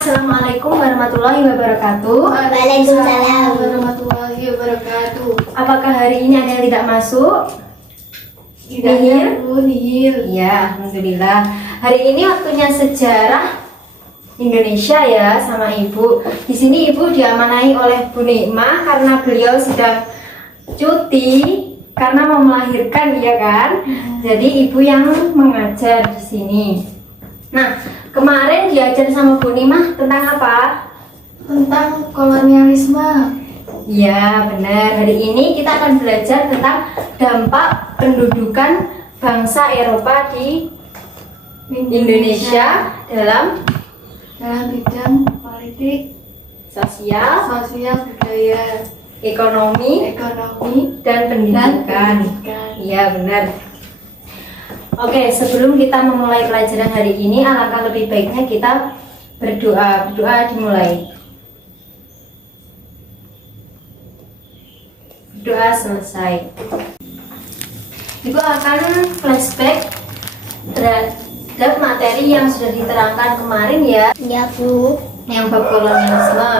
Assalamualaikum warahmatullahi wabarakatuh. Waalaikumsalam warahmatullahi wabarakatuh. Apakah hari ini ada yang tidak masuk? Tidak Nihil? nihil. Ya, alhamdulillah. Hari ini waktunya sejarah Indonesia ya sama Ibu. Di sini Ibu diamanai oleh Bu Nikmah karena beliau sedang cuti karena mau melahirkan ya kan. Jadi Ibu yang mengajar di sini. Nah, kemarin diajar sama Bu Nikmah tentang apa? Tentang kolonialisme. Ya, benar. Hari ini kita akan belajar tentang dampak pendudukan bangsa Eropa di Indonesia dalam bidang politik, sosial, budaya, ekonomi, dan pendidikan. Iya, benar. Oke, sebelum kita memulai pelajaran hari ini, alangkah lebih baiknya kita berdoa. Berdoa dimulai. Doa selesai. Ibu akan flashback terhadap materi yang sudah diterangkan kemarin ya. Ya Bu. Yang bab kolonialisme.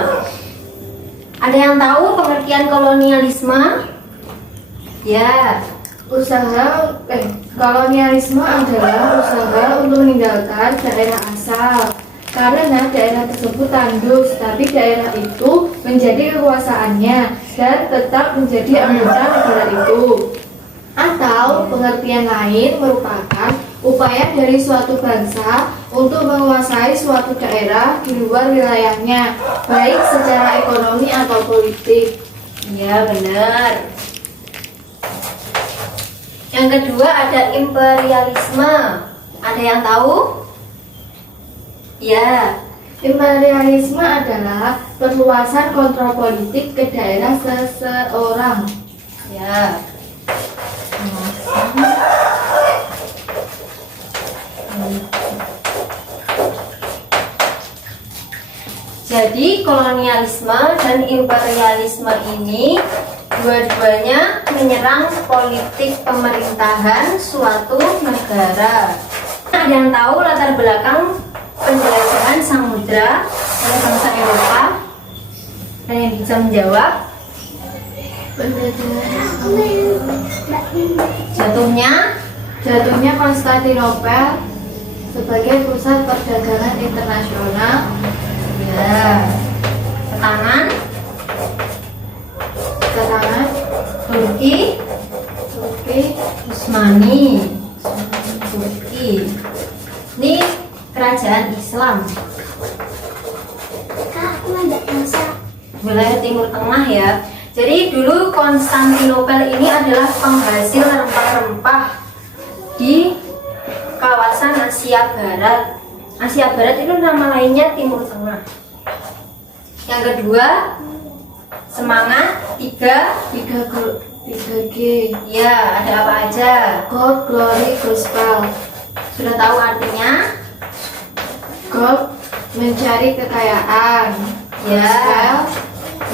Ada yang tahu pengertian kolonialisme? Ya. Kolonialisme adalah usaha untuk meninggalkan daerah asal karena daerah tersebut tandus, tapi daerah itu menjadi kekuasaannya dan tetap menjadi anggota negara itu. Atau pengertian lain merupakan upaya dari suatu bangsa untuk menguasai suatu daerah di luar wilayahnya, baik secara ekonomi atau politik. Ya, benar. Yang kedua ada imperialisme. Ada yang tahu? Ya. Imperialisme adalah perluasan kontrol politik ke daerah seseorang. Ya. Jadi kolonialisme dan imperialisme ini dua-duanya menyerang politik pemerintahan suatu negara. Ada yang tahu latar belakang penjelajahan samudra oleh bangsa Eropa? Ada yang bisa menjawab? Jatuhnya Konstantinopel sebagai pusat perdagangan internasional. Ya. Ketangan Turki Utsmani. Turki ini kerajaan Islam wilayah Timur Tengah ya. Jadi dulu Konstantinopel ini adalah penghasil rempah-rempah di kawasan Asia Barat. Asia Barat itu nama lainnya Timur Tengah. Yang kedua, semangat 3G. Ya, ada apa aja? Gold, Glory, Gospel. Sudah tahu artinya? Gold, mencari kekayaan. Ya. Gospel,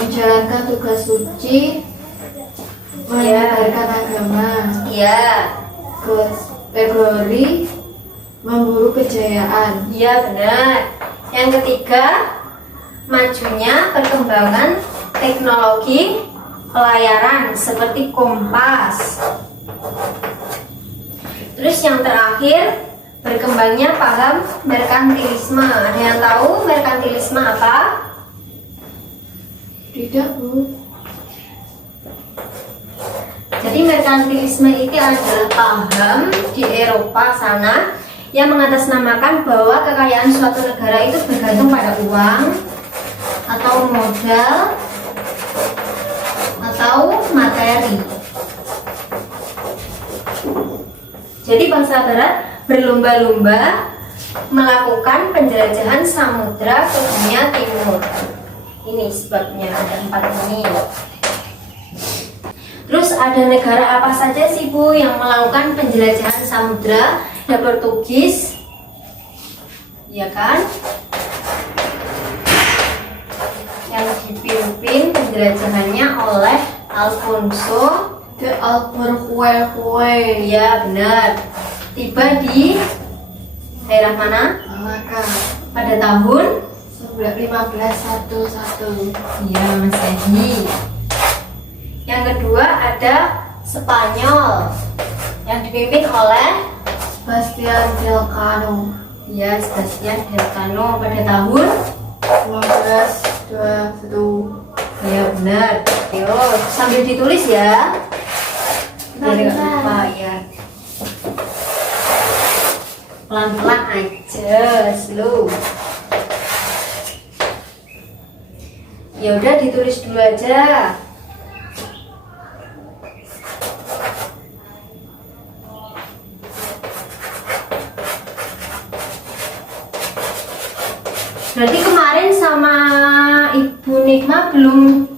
menjalankan tugas suci, menyebarkan agama. Ya. Glory, memburu kejayaan. Ya, benar. Yang ketiga, majunya perkembangan teknologi pelayaran seperti kompas. Terus yang terakhir, berkembangnya paham merkantilisme. Ada yang tahu merkantilisme apa? Tidak Bu. Jadi merkantilisme itu adalah paham di Eropa sana yang mengatasnamakan bahwa kekayaan suatu negara itu bergantung pada uang atau modal atau materi. Jadi bangsa Barat berlomba-lomba melakukan penjelajahan samudra ke dunia timur. Ini sebabnya ada 4 ini. Terus ada negara apa saja sih Bu yang melakukan penjelajahan samudra? Ada Portugis, ya kan? Yang dipimpin penjelajahannya oleh Alfonso The Albuquerque. Ya, benar. Tiba di daerah mana? Malaka. Pada tahun 1511. Iya, Masehi. Yang kedua ada Spanyol yang dipimpin oleh Sebastian Elcano. ya Sebastian Elcano pada tahun 1521. ya benar. Yo, sambil ditulis ya. Biar nggak lupa ya. Pelan-pelan aja, slow. Ya udah ditulis dulu aja. Berarti kemarin sama Ibu Nikma belum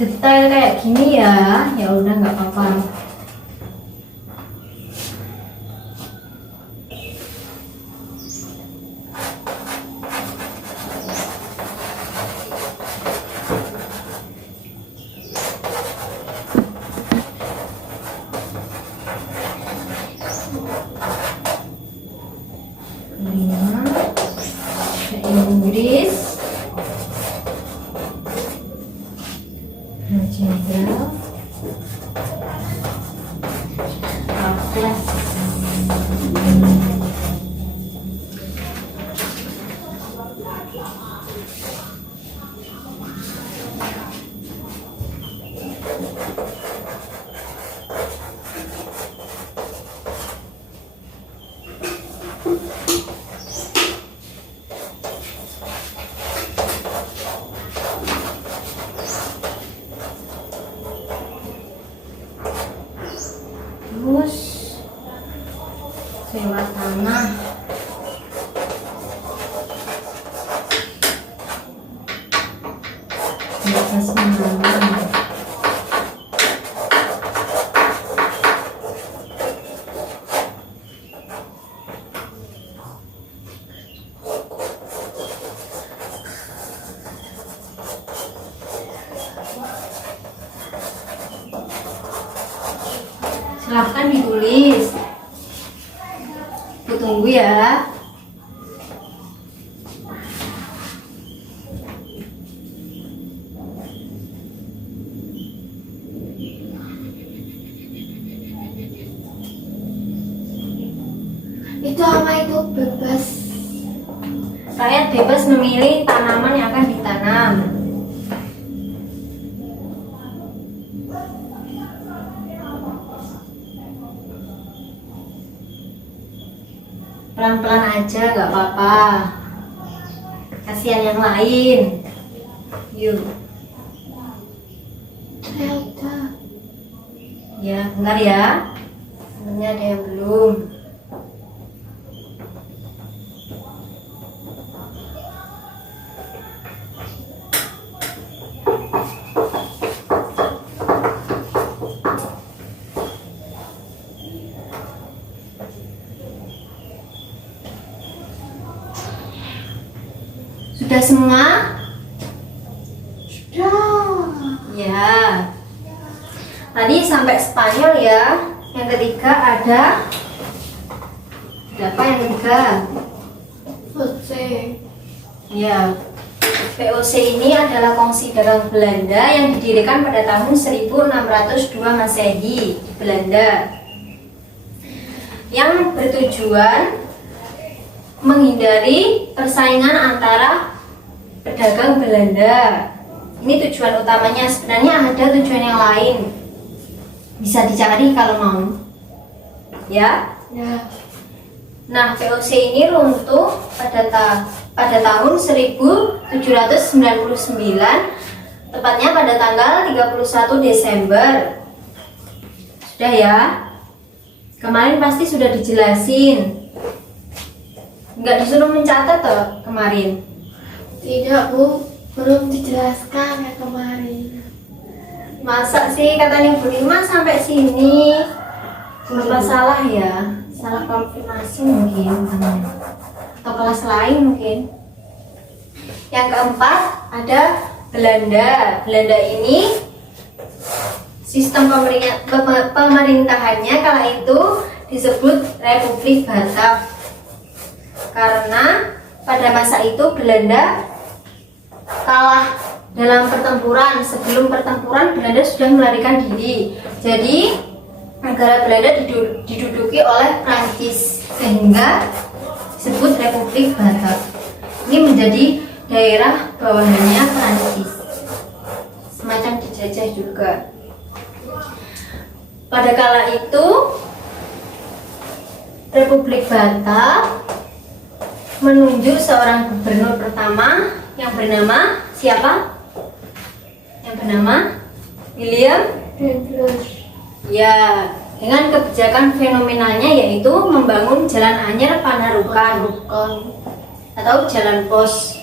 detail kayak gini ya. Ya udah nggak apa-apa. Inggris, Jenderal, Raffles. Terus sewa tanah. Bebas menanam. Silahkan ditulis. Aku tunggu ya. Itu apa itu bebas? Rakyat bebas memilih tanaman yang akan ditanam. Pelan-pelan aja, nggak apa-apa. Kasihan yang lain. Yuk. Udah. Ya, bentar ya. Sebenarnya ada yang belum. Sudah semua? Sudah. Ya. Tadi sampai Spanyol ya. Yang ketiga ada apa yang ketiga? Oke. Ya. VOC ini adalah kongsi dagang Belanda yang didirikan pada tahun 1602 Masehi di Belanda. Yang bertujuan menghindari persaingan antara pedagang Belanda. Ini tujuan utamanya. Sebenarnya ada tujuan yang lain. Bisa dicari kalau mau. Ya. Ya. Nah, VOC ini runtuh pada tahun 1799, tepatnya pada tanggal 31 Desember. Sudah ya? Kemarin pasti sudah dijelasin. Nggak disuruh mencatat toh kemarin? Tidak, Bu. Belum dijelaskan ya kemarin. Masa sih katanya Bu Lima sampai sini? Apa salah ya? Salah konfirmasi mungkin. Atau kelas lain mungkin. Yang keempat ada Belanda. Belanda ini sistem pemerintahannya kala itu disebut Republik Batak. Karena pada masa itu Belanda kalah dalam pertempuran. Sebelum pertempuran Belanda sudah melarikan diri. Jadi negara Belanda diduduki oleh Prancis sehingga disebut Republik Batak. Ini menjadi daerah bawahannya Prancis, semacam dijajah juga. Pada kala itu Republik Batak menunjuk seorang gubernur pertama yang bernama siapa? Yang bernama William ya, dengan kebijakan fenomenalnya yaitu membangun Jalan Anyar Panarukan atau Jalan Pos.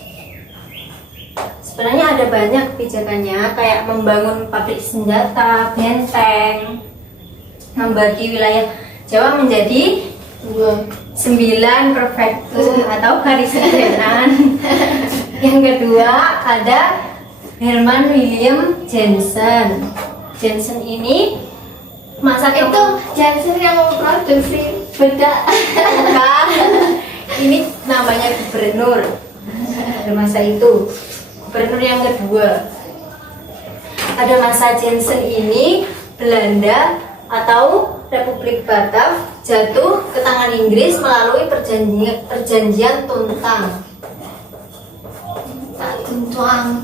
Sebenarnya ada banyak kebijakannya, kayak membangun pabrik senjata, benteng, membagi wilayah Jawa menjadi 9 prefektur atau garis kedaerahan. Yang kedua ada Herman William Jensen. Jensen ini masa Itu Jensen yang memproduksi bedak. bukan. Ini namanya gubernur pada masa itu. Gubernur yang kedua. Pada masa Jensen ini Belanda atau Republik Batak jatuh ke tangan Inggris melalui perjanjian Tuntang. Tak tuntang.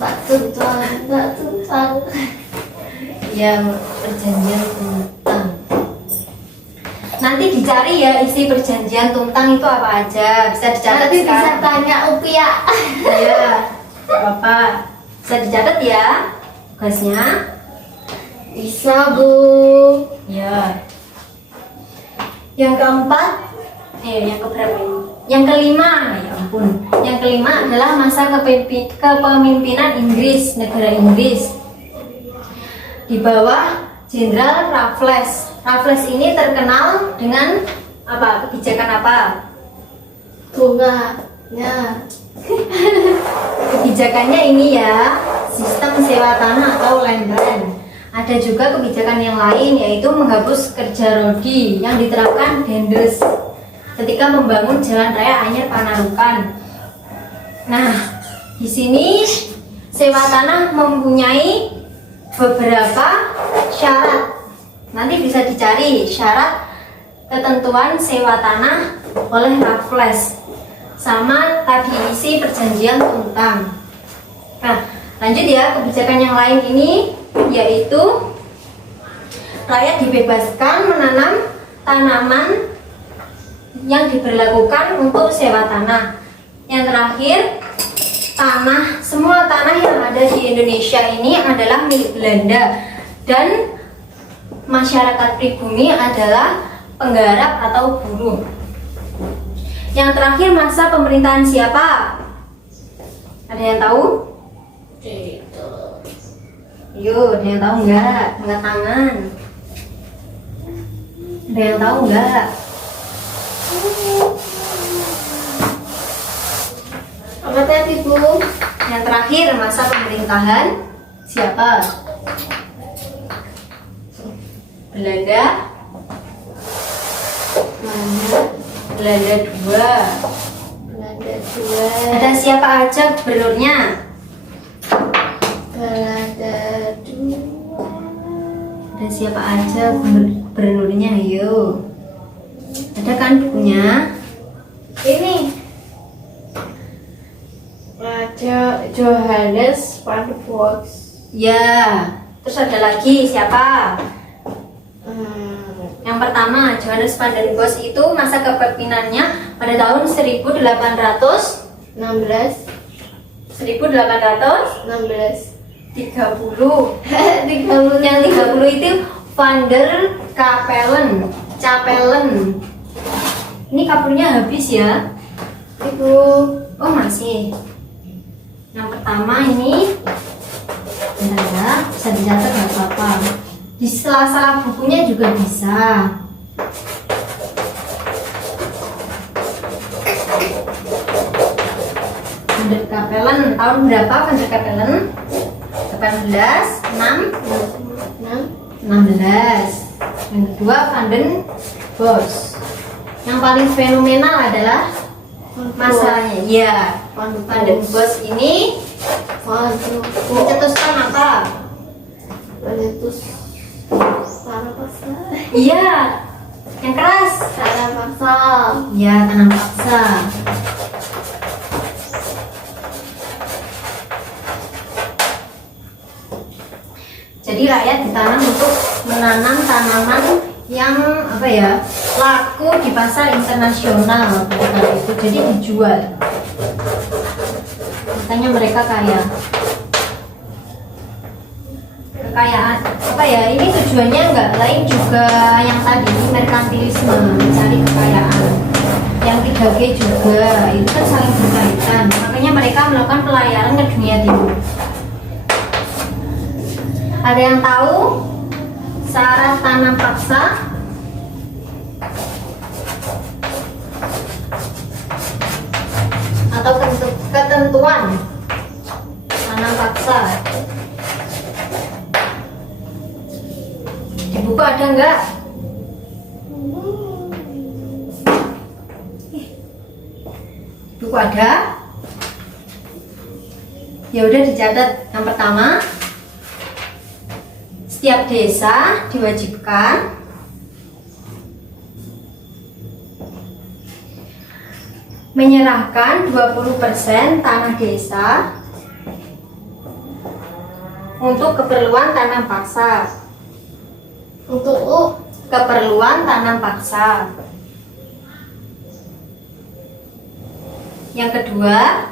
Ya, perjanjian Tuntang. Nanti dicari ya isi perjanjian Tuntang itu apa aja. Bisa dicatat Nanti bisa sekarang. tanya Upia. Iya, Bapak. Bisa dicatat ya tugasnya. Bisa, Bu. Ya. Yang keempat, yang keberapa ini? Yang kelima, ya ampun. Yang kelima adalah masa kepemimpinan Inggris, negara Inggris. Di bawah Jenderal Raffles. Raffles ini terkenal dengan apa? Kebijakan apa? Bunganya. Kebijakannya ini ya, sistem sewa tanah atau land rent. Ada juga kebijakan yang lain yaitu menghapus kerja rodi yang diterapkan Dendels ketika membangun Jalan Raya Anyar Panarukan. Nah, di sini sewa tanah mempunyai beberapa syarat. Nanti bisa dicari syarat ketentuan sewa tanah oleh Raffles sama tadi isi perjanjian Tuntang. Nah, lanjut ya, kebijakan yang lain ini yaitu rakyat dibebaskan menanam tanaman yang diberlakukan untuk sewa tanah. Yang terakhir, semua tanah yang ada di Indonesia ini adalah milik Belanda dan masyarakat pribumi adalah penggarap atau buruh. Yang terakhir, masa pemerintahan siapa? Ada yang tahu? Yuk, ada yang tahu nggak? Angkat tangan. Ada yang tahu nggak? Apa tadi, Bu? Yang terakhir, masa pemerintahan siapa? Belanda. Mana? Belanda 2. Belanda 2. Ada siapa aja gubernurnya? Belanda 2. Ada siapa aja gubernurnya? Ayo. Ada kan bukunya? Ini Raja Johannes van Fox. Ya. Terus ada lagi siapa? Hmm. Yang pertama, Johannes van der Bos itu masa kepemimpinannya pada tahun 1800 16 1830. 30. Yang 30 itu Van der Capellen. Ini kapurnya habis ya? Ibu. Oh masih. Yang pertama ini, bentar ya, bisa dicatat nggak apa-apa. Di sela-sela bukunya juga bisa. Van der Capellen, tahun berapa Van der Capellen? 18, 16. Yang kedua Van den Bos. Yang paling fenomenal adalah masalahnya. Ya, Van den Bos ini Mencetuskan apa? Mencetus tanam paksa. Iya, yang keras. Tanam paksa. Ya, tanam paksa. Jadi rakyat ditanam untuk menanam tanaman yang apa ya, laku di pasar internasional, bukan itu. Jadi dijual. Makanya mereka kaya. Kekayaan apa ya? Ini tujuannya nggak lain juga yang tadi merkantilisme, mencari kekayaan. Yang 3G juga itu kan saling berkaitan. Makanya mereka melakukan pelayaran ke dunia timur. Ada yang tahu syarat tanam paksa? Atau ketentuan tanam paksa? Di buku ada enggak? Buku ada? Ya udah dicatat. Yang pertama, setiap desa diwajibkan menyerahkan 20% tanah desa untuk keperluan tanam paksa. Untuk keperluan tanam paksa. Yang kedua,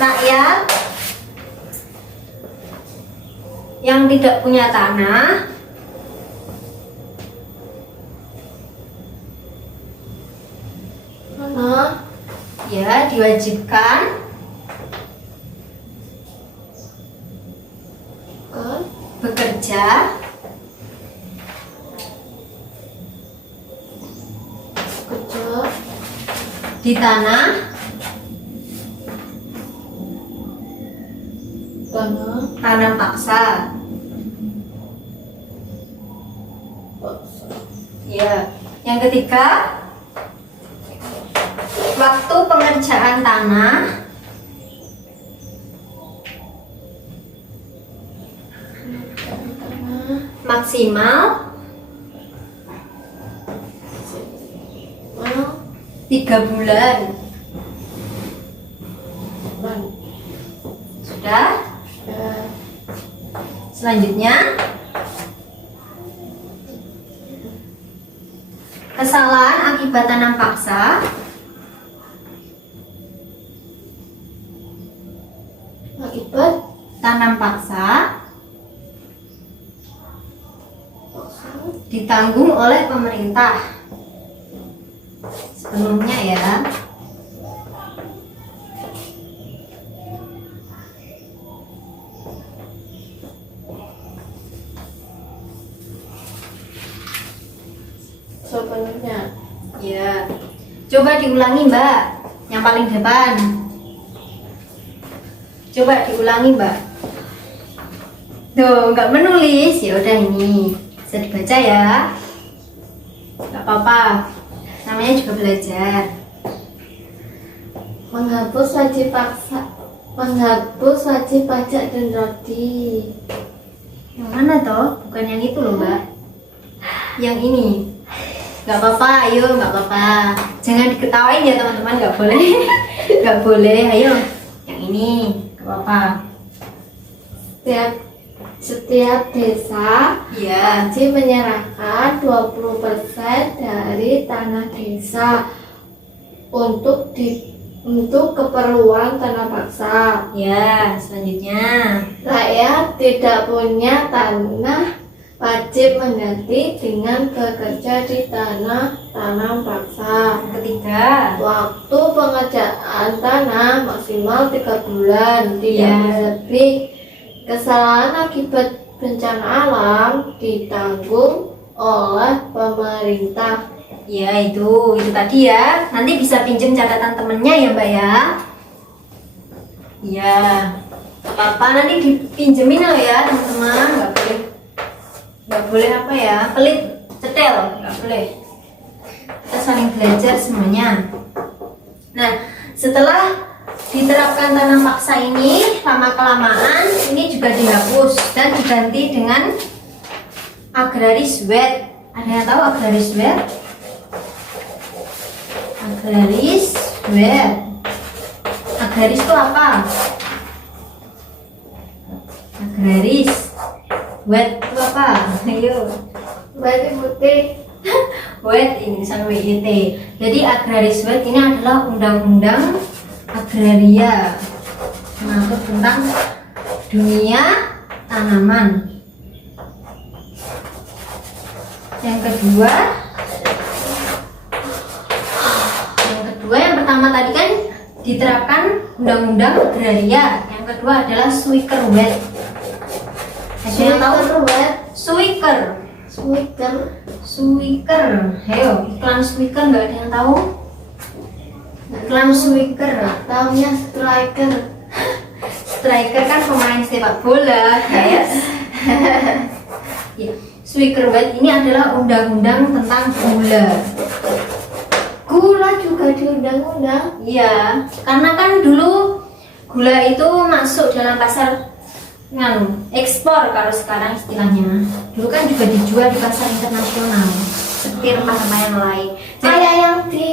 rakyat yang tidak punya tanah ya diwajibkan bekerja di tanah tanam paksa. Ya, yang ketiga, waktu pengerjaan tanah maksimal 3 bulan. Sudah? Selanjutnya, kesalahan akibat tanam paksa ditanggung oleh pemerintah sepenuhnya ya. Sepenuhnya. Ya. Coba diulangi, Mbak. Yang paling depan. Coba diulangi, Mbak. Tuh, nggak menulis. Ya udah ini. Bisa dibaca ya. Nggak apa-apa. Namanya juga belajar. Menghapus wajib pajak dan roti. Yang mana toh? Bukan yang itu loh, Mbak. Yang ini. Nggak apa-apa, ayo, nggak apa-apa. Jangan diketawain ya teman-teman, nggak boleh. Nggak boleh, ayo. Yang ini, nggak apa-apa. Setiap desa Iya. wajib menyerahkan 20% dari tanah desa untuk keperluan tanah paksa. Ya, selanjutnya. Rakyat tidak punya tanah wajib mengganti dengan bekerja di tanah tanam paksa. Ketiga. Waktu pengerjaan tanah maksimal 3 bulan, tidak Iya. boleh lebih. Kesalahan akibat bencana alam ditanggung oleh pemerintah. Ya itu tadi ya. Nanti bisa pinjem catatan temennya ya, Mbak ya. Iya. Apa-apa nanti dipinjemin loh ya teman-teman. Nggak boleh apa ya, pelit, cetel, nggak boleh. Kita saling belajar semuanya. Nah, Setelah diterapkan tanam paksa ini, lama-kelamaan ini juga dihapus dan diganti dengan agraris wet. Ada yang tahu agraris wet? Agraris wet. Agraris itu apa? Agraris wet itu apa? Ayo. Berarti putih. Wet ini sama WIT. Jadi agraris wet ini adalah undang-undang agraria mengatur tentang dunia tanaman. Yang kedua, yang pertama tadi kan diterapkan undang-undang agraria. Yang kedua adalah Swicker wet. Ada yang tahu wet? Swicker? Swicker. Swicker, ayo iklan Swicker nggak ada yang tahu? Iklan Swicker, Taunya striker. striker kan pemain sepak bola, yes. Ya, Swicker wet ini adalah undang-undang tentang gula. Gula juga di undang-undang. Iya, karena kan dulu gula itu masuk dalam pasar ekspor kalau sekarang istilahnya. Dulu kan juga dijual di pasar internasional seperti rempah-rempah yang lain. Kayak yang di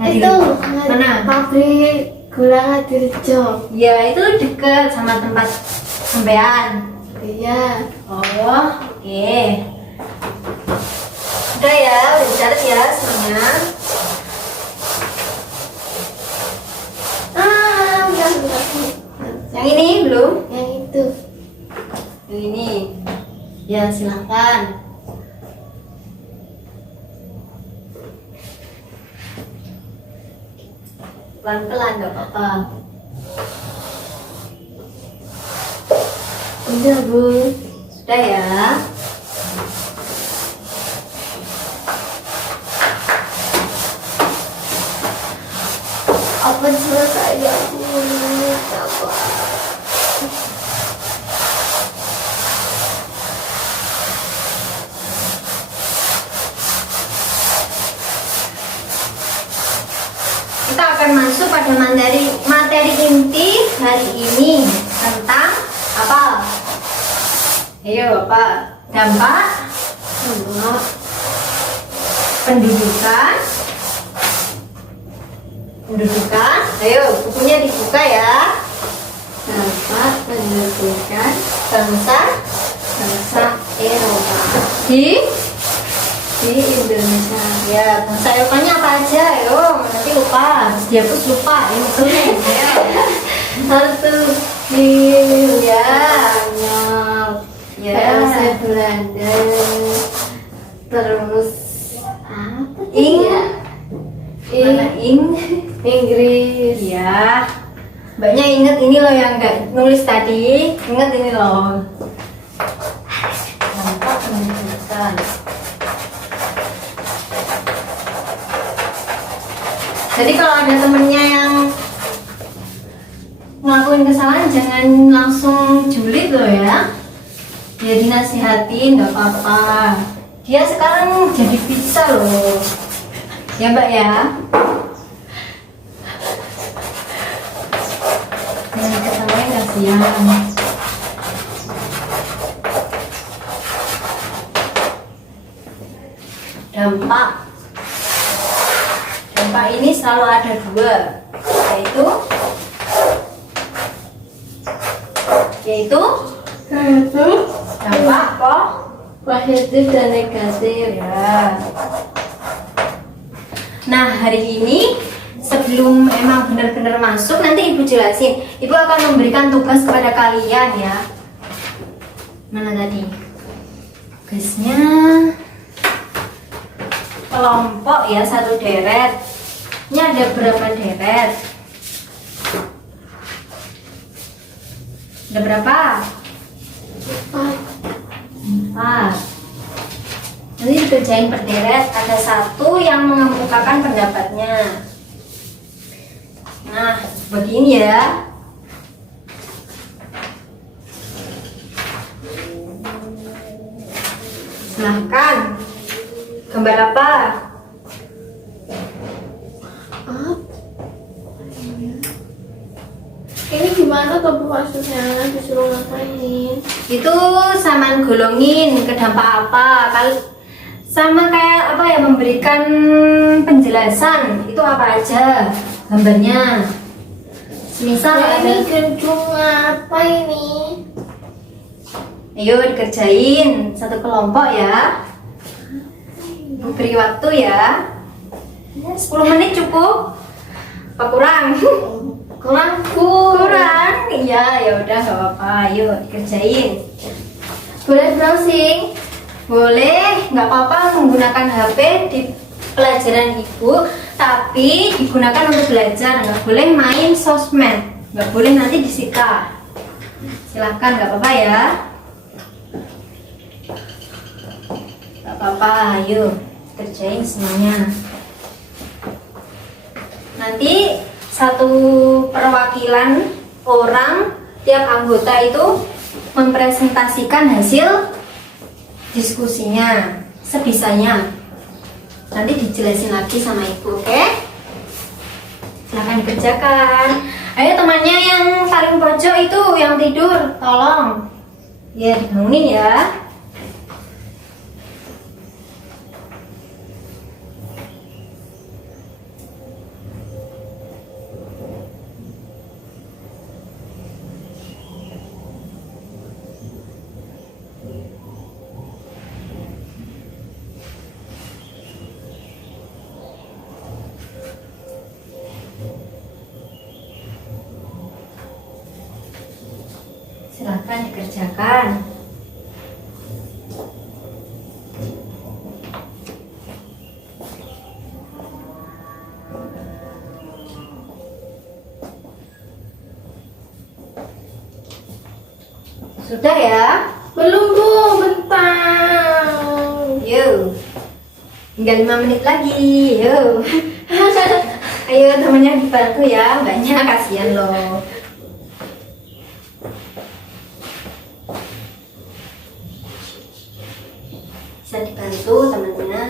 Ngadi- itu mana? pabrik gula Ngadirejo. Ya itu dekat sama tempat sampean. Iya. Oh, oke. Udah ya, udah dicatat ya semuanya. Udah. Yang ini belum? Yang itu. Yang ini. Ya silahkan. Pelan-pelan gak apa-apa. Udah, Bu. Sudah ya. Apa selesai ya, Bu? Apa? Kita akan masuk pada materi inti hari ini tentang apa? Ayo apa? Dampak pendudukan. Ayo bukunya dibuka ya. Dampak pendudukan Bangsa Eropa di di Indonesia. ya bangsa Eropanya apa aja? Ayo nanti lupa. Dihapus lupa. Ini keren. Ayo. Satu Ya. Spanyol, Ya. Bahasa Belanda, terus apa Ing. ya? Mana ing? Inggris. Ya. Mbaknya inget ini loh yang nggak nulis tadi. Ingat ini loh. Dampak pendidikan. Jadi kalau ada temennya yang ngelakuin kesalahan jangan langsung julid loh ya. Dia dinasihatin nggak apa-apa. Dia sekarang jadi bisa loh. Ya Mbak ya. Jangan ketawain kasihan. Dampak. Dampak ini selalu ada dua, yaitu Itu dampak positif dan negatif. ya. Nah hari ini sebelum emang benar-benar masuk nanti ibu jelasin. Ibu akan memberikan tugas kepada kalian ya. Mana tadi? Tugasnya kelompok ya, satu deret. Ini ada berapa deret? Ada berapa? 4. Nanti dikerjain per deret. Ada satu yang mengemukakan pendapatnya. Nah, begini ya. Silahkan. Gambar apa? gimana tuh Bu maksudnya disuruh ngapain? Itu samaan golongin ke dampak apa. Sama kayak apa ya, memberikan penjelasan itu apa aja gambarnya. Misal Nah, ada, ini gendung apa ini? ayo dikerjain satu kelompok ya. Beri waktu ya. 10 menit cukup? Apa kurang? Kurang. Iya, ya udah nggak apa-apa. Ayo dikerjain. Boleh browsing? Boleh, nggak apa-apa menggunakan HP di pelajaran ibu, tapi digunakan untuk belajar, nggak boleh main sosmed, nggak boleh nanti disita. Silahkan, nggak apa-apa ya. Nggak apa-apa, ayo kerjain semuanya. Nanti satu perwakilan orang, tiap anggota itu mempresentasikan hasil diskusinya sebisanya. Nanti dijelasin lagi sama ibu, oke? Silahkan dikerjakan. Ayo temannya yang paling pojok itu yang tidur, tolong ya dibangunin ya. Silahkan dikerjakan. Sudah ya? Belum Bu, bentar. Yuk, tinggal 5 menit lagi. Yuk. Ayo temennya dibantu ya, banyak kasihan loh. Bisa dibantu temennya.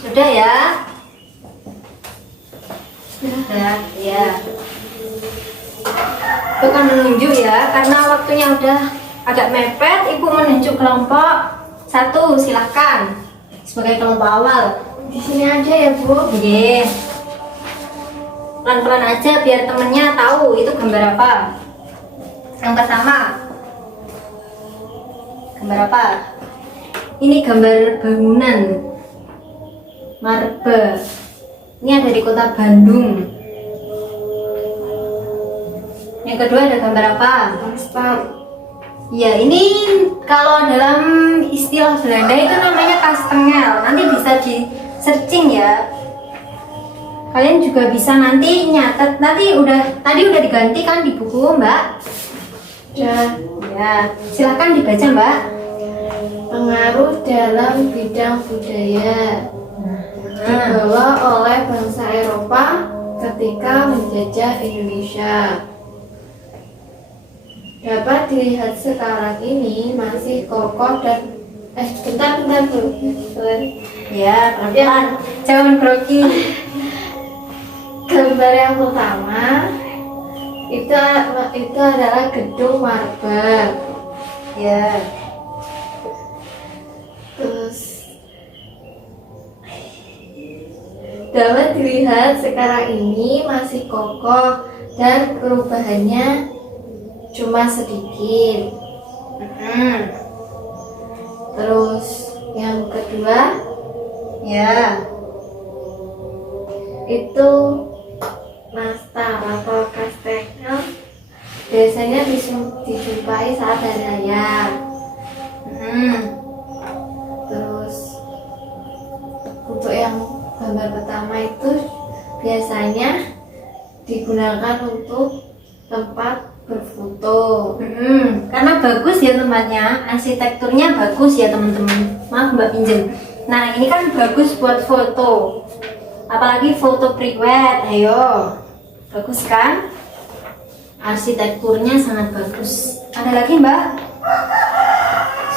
Sudah ya? Sudah, ya. Itu kan menunjuk ya, karena waktunya udah agak mepet. Ibu menunjuk kelompok 1, silahkan sebagai kelompok awal. Di sini aja ya Bu. Oke. Pelan-pelan aja biar temennya tahu itu gambar apa. Yang pertama, gambar apa? Ini gambar bangunan marbe. Ini ada di kota Bandung. Yang kedua ada gambar apa? Aspal. Ya, ini kalau dalam istilah Belanda itu namanya kastengel. Nanti bisa di searching ya. Kalian juga bisa nanti nyatet. Tadi udah diganti kan di buku, Mbak? Ya, Ya, silahkan dibaca, Mbak. pengaruh dalam bidang budaya dibawa oleh bangsa Eropa ketika menjajah Indonesia. dapat dilihat sekarang ini masih kokoh dan bentar bro. Ya, pelan-pelan. Jangan grogi. Gambar yang pertama itu adalah gedung marble. Ya. Terus dapat dilihat sekarang ini masih kokoh dan perubahannya cuma sedikit. Terus yang kedua Ya. itu nastar atau kastengel biasanya dijumpai saat hari raya. Terus untuk yang gambar pertama itu biasanya digunakan untuk tempat berfoto. Karena bagus ya tempatnya, arsitekturnya bagus ya teman-teman. Maaf Mbak pinjem. Nah ini kan bagus buat foto, apalagi foto priwet. Ayo, bagus kan? Arsitekturnya sangat bagus. Ada lagi Mbak?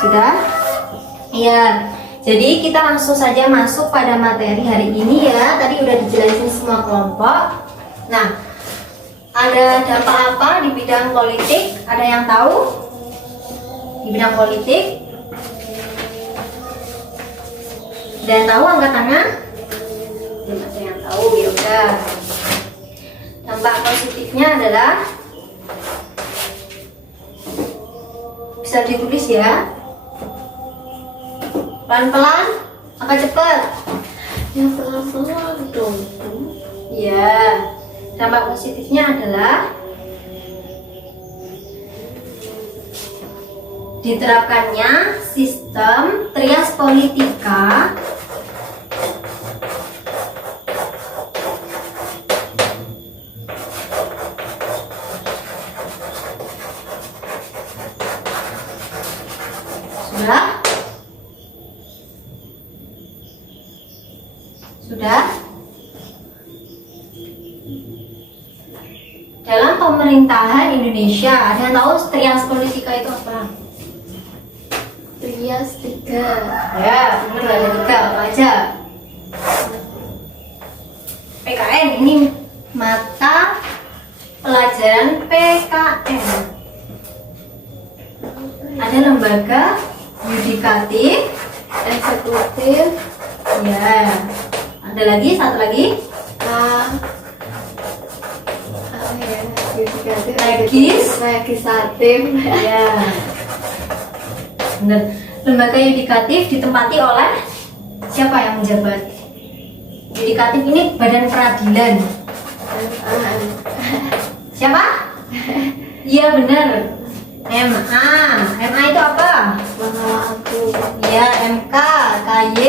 Sudah? Iya. Jadi kita langsung saja masuk pada materi hari ini ya. Tadi udah dijelasin semua kelompok. Nah, ada dampak apa di bidang politik? Ada yang tahu? Di bidang politik? Ada yang tahu angkat tangan? Belum ada yang tahu, ya udah. Dampak positifnya adalah bisa ditulis ya. Pelan-pelan apa cepat? Ya pelan-pelan dong. Ya. Dampak positifnya adalah diterapkannya sistem trias politika sudah dalam pemerintahan Indonesia. Ada yang tahu trias politika itu apa? Trias 3. Ya, benar ada 3. Apa aja? PKN ini mata pelajaran PKN. Ada lembaga yudikatif, Eksekutif. ya. Ada lagi satu lagi. Legislatif. Ya. Benar. Lembaga yudikatif ditempati oleh siapa yang menjabat? Yudikatif ini badan peradilan. Siapa? Iya benar. MA. MA itu apa? Mahkamah Agung. Ya, MK, KY.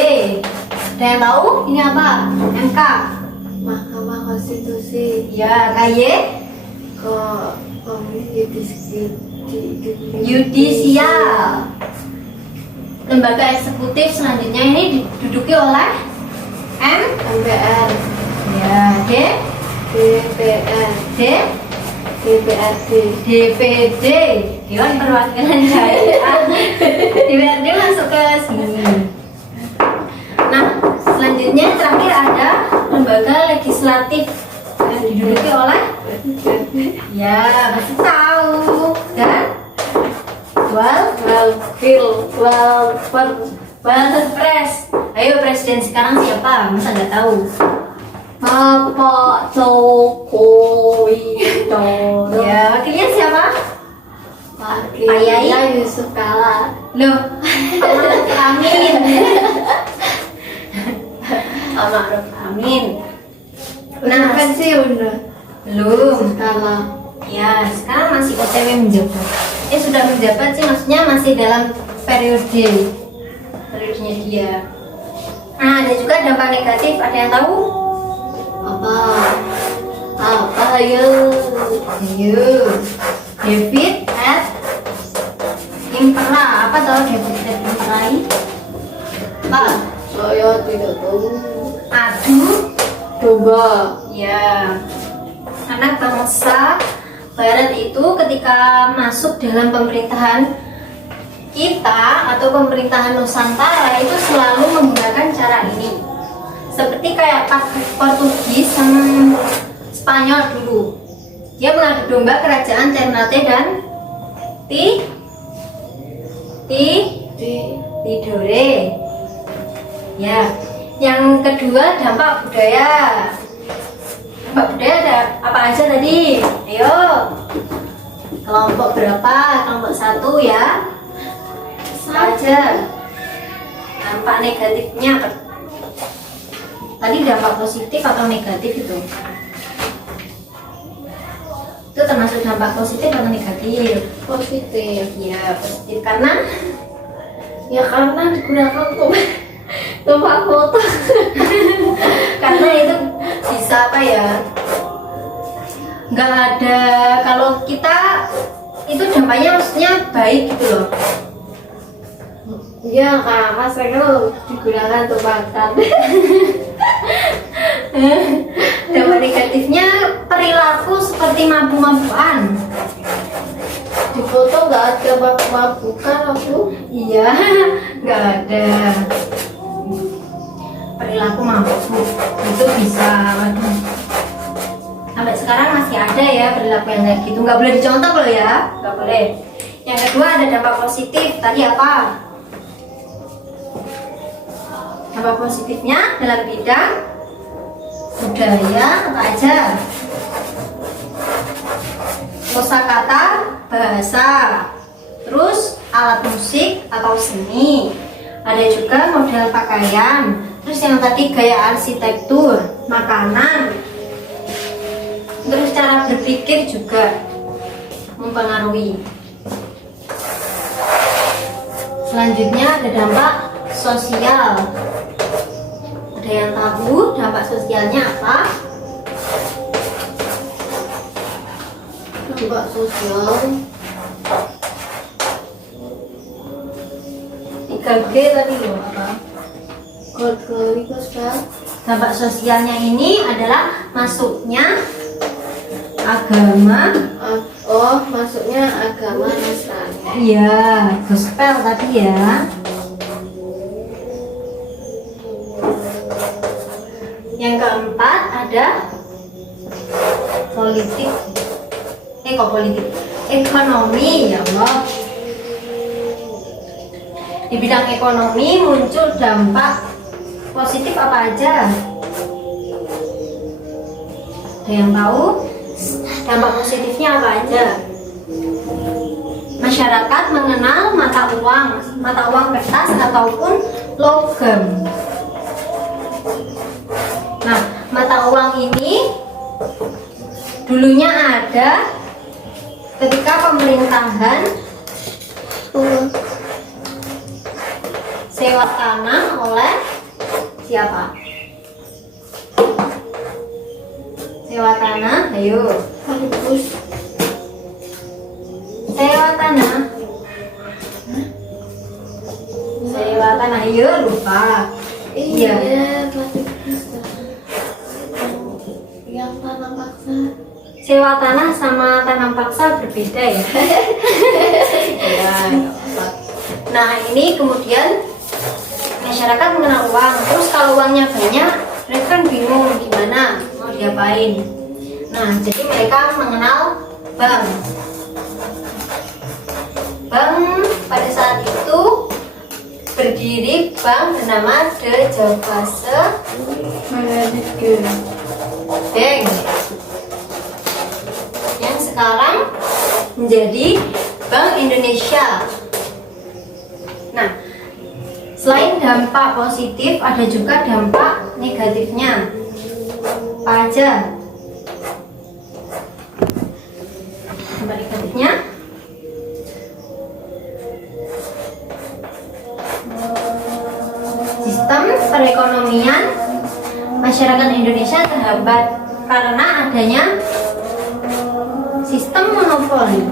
Ada yang tahu ini apa? MK. Mahkamah Konstitusi. Ya, KY. Yudisial. Lembaga eksekutif selanjutnya ini diduduki oleh MPR. Ya, DPR. DPRD. DPD, Dewan Perwakilan Daerah. DPRD masuk ke sini. Nah, selanjutnya terakhir ada lembaga legislatif yang diduduki oleh ya pasti tahu dan Pilpres. Ayo presiden sekarang siapa? Masa nggak tahu? Bapak Jokowi Widodo. Ya, wakilnya siapa? Pak Yai. Wakilnya Yusuf Kala. Loh, Pak Ma'ruf Amin. Pak Ma'ruf Amin. Nah, pensiun udah. Belum. Kala. Ya, sekarang masih OTW menjabat. Sudah menjabat sih, maksudnya masih dalam periodenya dia. Nah, ada juga dampak negatif. Ada yang tahu? Apa ayo? David at Impera. Apa tahu David at Impera ini? Apa? Saya tidak tahu. Adu Coba. ya, anak bangsa Barat itu ketika masuk dalam pemerintahan kita atau pemerintahan Nusantara itu selalu menggunakan cara ini. Seperti kayak Portugis sama Spanyol dulu. Dia mengadu domba kerajaan Ternate dan Tidore. Ya, yang kedua dampak budaya. Dampak budaya ada apa aja tadi? Ayo, kelompok berapa? Kelompok 1 ya. Apa aja? Dampak negatifnya apa? Tadi dampak positif atau negatif itu? Itu termasuk dampak positif atau negatif? Positif. Ya, positif karena Digunakan untuk tempat foto. karena itu bisa apa ya, nggak ada, kalau kita itu dampaknya maksudnya baik gitu loh. Ya kakak, saya kan digunakan untuk makan. Dampak negatifnya perilaku seperti mabuk-mabukan. Di foto nggak ada mabuk-mabukan aku. Iya, nggak ada. Perilaku mabuk itu bisa, waduh, sampai sekarang masih ada ya perilaku yang kayak gitu. Nggak boleh dicontoh loh ya, nggak boleh. Yang kedua ada dampak positif. Tadi apa? Dampak positifnya dalam bidang budaya apa aja? Kosakata, bahasa, terus alat musik atau seni. Ada juga model pakaian. Terus yang tadi gaya arsitektur, makanan. Terus cara berpikir juga mempengaruhi. Selanjutnya ada dampak sosial. Ada yang tahu dampak sosialnya apa? Dampak sosial 3G tadi loh apa? Dampak sosialnya ini adalah masuknya agama. Oh, masuknya agama Nasrani. Iya, gospel tadi ya. Yang keempat ada politik. Kok politik? Ekonomi, ya Allah. Di bidang ekonomi muncul dampak positif apa aja? Ada yang tahu? Dampak positifnya apa aja? Masyarakat mengenal mata uang kertas ataupun logam. Nah, mata uang ini dulunya ada ketika pemerintahan sewa tanah oleh siapa? Sewa tanah, ayo. Harus Sewa tanah. Sewa tanah, ayo lupa. iya, yang tanam paksa. Sewa tanah sama tanam paksa berbeda ya. Ya, Nah, ini kemudian masyarakat mengenal uang. Terus kalau uangnya banyak, mereka kan bingung gimana mau diapain. Nah, jadi mereka mengenal bank. Bank pada saat itu berdiri bank bernama De Javase Bank, yang sekarang menjadi Bank Indonesia. Nah, selain dampak positif, ada juga dampak negatifnya. Apa aja? Dampak negatifnya? Sistem perekonomian masyarakat Indonesia terhambat karena adanya sistem monopoli.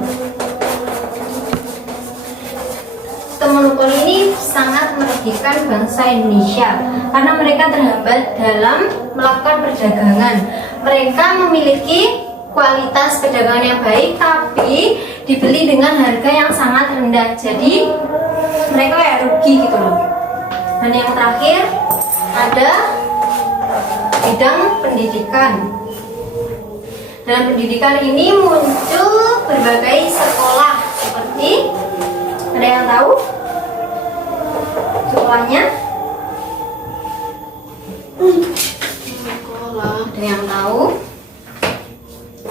Sistem monopoli ini sangat merugikan bangsa Indonesia karena mereka terhambat dalam melakukan perdagangan. Mereka memiliki kualitas perdagangan yang baik, tapi dibeli dengan harga yang sangat rendah. Jadi mereka kayak rugi gitu loh. Dan yang terakhir ada bidang pendidikan. Dalam pendidikan ini muncul berbagai sekolah, seperti ada yang tahu sekolahnya? Sekolah. Ada yang tahu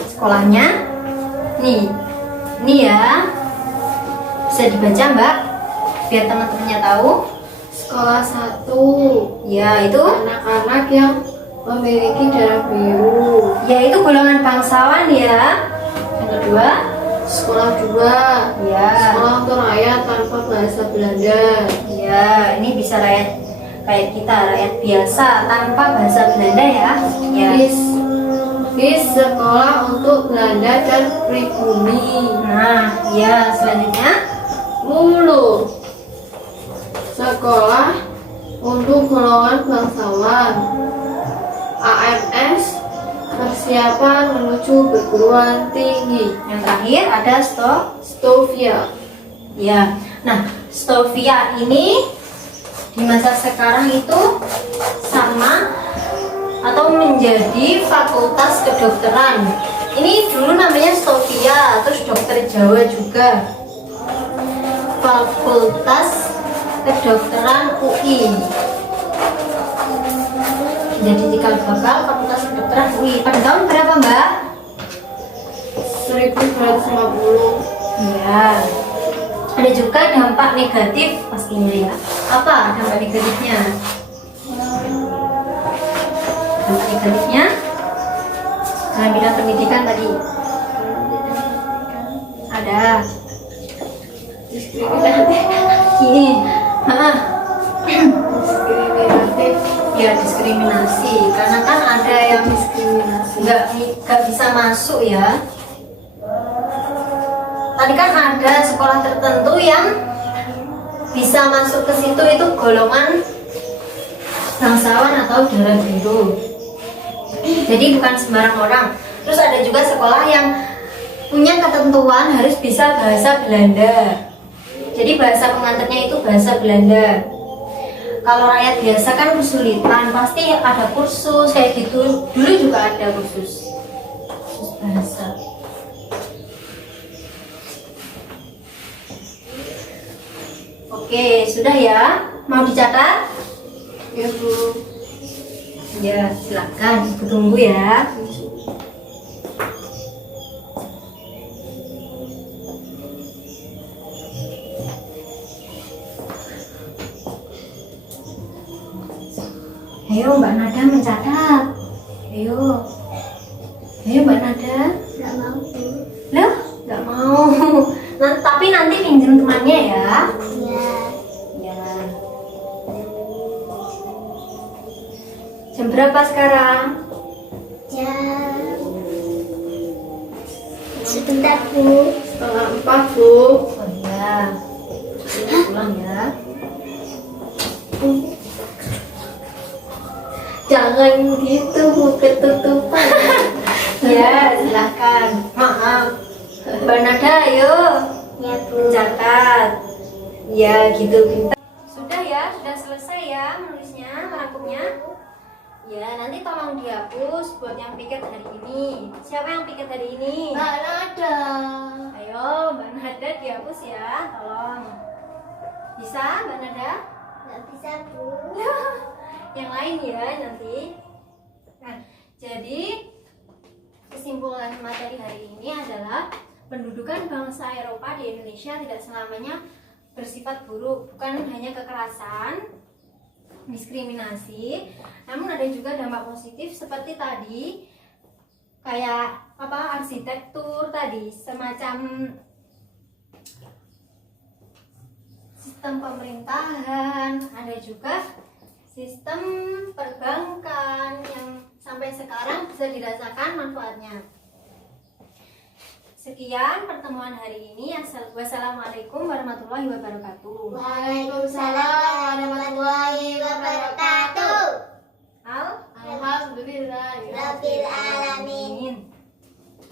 sekolahnya? Nih ya, bisa dibaca Mbak, biar teman-temannya tahu. Sekolah 1. Ya, itu Anak-anak yang memiliki darah biru. ya itu golongan bangsawan ya. Yang kedua, Sekolah 2. ya, Sekolah untuk rakyat tanpa bahasa Belanda. ya ini bisa rakyat kayak kita, rakyat biasa tanpa bahasa Belanda ya. Ya, Bis sekolah untuk Belanda dan pribumi. nah ya selanjutnya Mulu sekolah untuk golongan bangsawan. AMS persiapan menuju perguruan tinggi. yang terakhir ada Stovia. ya. Nah, Stovia ini di masa sekarang itu sama atau menjadi fakultas kedokteran. Ini dulu namanya Stovia, terus dokter Jawa juga. Fakultas Kedokteran UI. Jadi cikal bakal Fakultas Kedokteran UI. Pada tahun berapa Mbak? 1950. Ya. Ada juga dampak negatif pastinya ya. Apa dampak negatifnya? Dampak negatifnya dalam bidang pendidikan tadi ada Diskriminatif. ini Diskriminatif. ya diskriminasi karena kan ada yang Diskriminasi. nggak bisa masuk ya. Tadi kan ada sekolah tertentu yang bisa masuk ke situ, itu golongan bangsawan atau darah biru. Jadi bukan sembarang orang. Terus ada juga sekolah yang punya ketentuan harus bisa bahasa Belanda. Jadi bahasa pengantarnya itu bahasa Belanda. Kalau rakyat biasa kan kesulitan, pasti ada kursus kayak gitu. Dulu juga ada kursus bahasa. Oke, sudah ya? Mau dicatat? Ya Bu. Ya, silakan. Ibu tunggu ya. Ayo Mbak Nada mencatat. Ayo. Ayo Mbak Nada. Nggak mau Bu. Loh, nggak mau. Nah, tapi nanti pinjam temannya ya. Ya. Ya. Jam berapa sekarang? Jam. Sebentar Bu. 3:30 Bu. Oh iya. Pulang ya. Jangan gitu Bu, ketutupan. Ya, silakan. Maaf. Mbak Nada, ayo. Ya Bu. Catat. Ya, gitu pintar. Sudah ya, sudah selesai ya menulisnya, merangkumnya. Ya, nanti tolong dihapus buat yang piket hari ini. Siapa yang piket hari ini? Nggak ada. Ayo, Mbak Nada dihapus ya, tolong. Bisa, Mbak Nada? Nggak bisa Bu. Yang lain ya nanti. Nah, jadi kesimpulan materi hari ini adalah pendudukan bangsa Eropa di Indonesia tidak selamanya bersifat buruk, bukan hanya kekerasan, diskriminasi, namun ada juga dampak positif seperti tadi kayak apa arsitektur tadi, semacam sistem pemerintahan, ada juga sistem perbankan yang sampai sekarang bisa dirasakan manfaatnya. Sekian pertemuan hari ini. Wassalamualaikum warahmatullahi wabarakatuh. Waalaikumsalam warahmatullahi wabarakatuh. Al Alhamdulillah. Rabbil